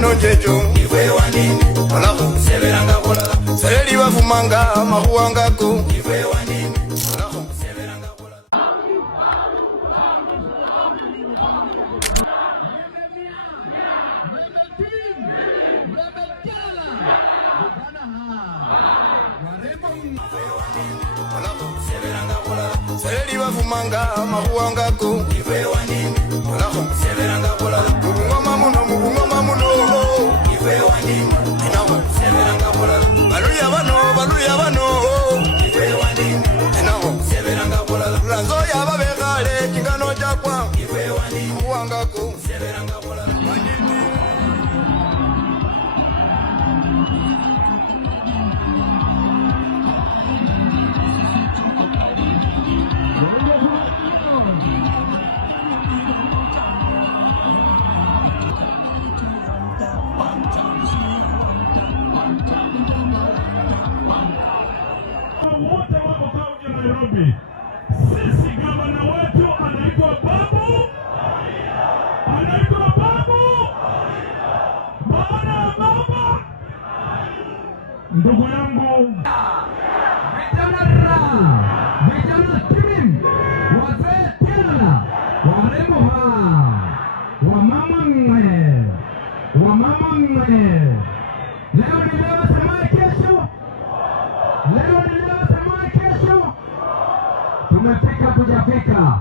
nonjejo iwe wanini olaho seberanga kola sereli bafumanga mahuangako iwe wanini olaho seberanga kola sereli bafumanga mahuangako iwe wanini olaho seberanga kola mugungoma muno iwe wanini inaho seberanga kola baluya bano iwe wanini inaho seberanga kola lanzo yababegale kingano jakwa iwe wanini mahuangako seberanga kola wote wako kaunti ya Nairobi. Sisi gavana wetu anaitwa Babu. Baada ya baba, ndugu yangu vijana timu, wazee tena, warembo wamama mwe. Leo ni leo, semaye kesho. Tumefika tujafika.